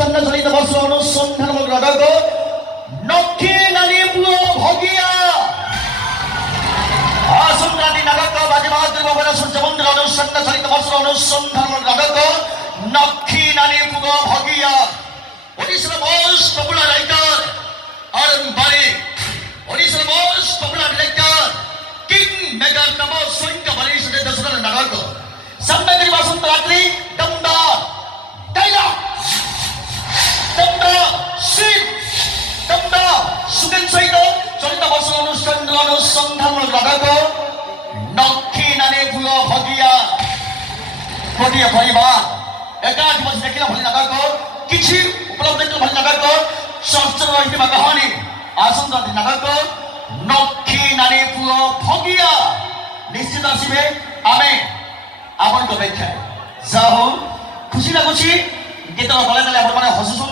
অনুষ্ঠান চলিত বর্ষ অনুসন্ধানমূলক নাটক নক্ষী নারী পুয় ভগিয়া আসন্ত্রাদি নাটক বাজে বাহাদুর বাবার সূর্য মন্দির অনুষ্ঠান চলিত বর্ষ অনুসন্ধানমূলক নাটক নক্ষী নারী পুয় ভগিয়া ওড়িশার মোস্ট পপুলার রাইটার অরুণ বারিক ওড়িশার মোস্ট পপুলার ডিরেক্টর কিং মেগার নব সংখ্যা বারিক সাথে দর্শন নাটক সম্মেলনী বসন্ত রাত্রি দমদার ডায়লগ দমদা সিট দমদা সুগেন সহিত চলিত বর্ষ অনুষ্ঠান অনুসন্ধানমূলক নাটক নক্ষী নারী পুয় ভগিয়া গোটিଏ ପରିବାର ଏକାଠି ବସି ଦେଖିଲା ଭଳି ନାଟକ କିଛି ଉପଲବ୍ଧ ଭଳି ନାଟକ ସଂସ୍କୃତ ରହିଥିବା କାହାଣୀ ଆସନ୍ତା ନାଟକ ନକ୍ଷୀ ନାରୀ ପୁଅ ଭଗିଆ ନିଶ୍ଚିତ ଆସିବେ ଆମେ ଆପଣଙ୍କ ଅପେକ୍ଷା ଯାହା ହଉ ଖୁସି ଲାଗୁଛି କେତେବେଳେ ଗଲେ ଗଲେ ଆପଣମାନେ ହସୁଛନ୍ତି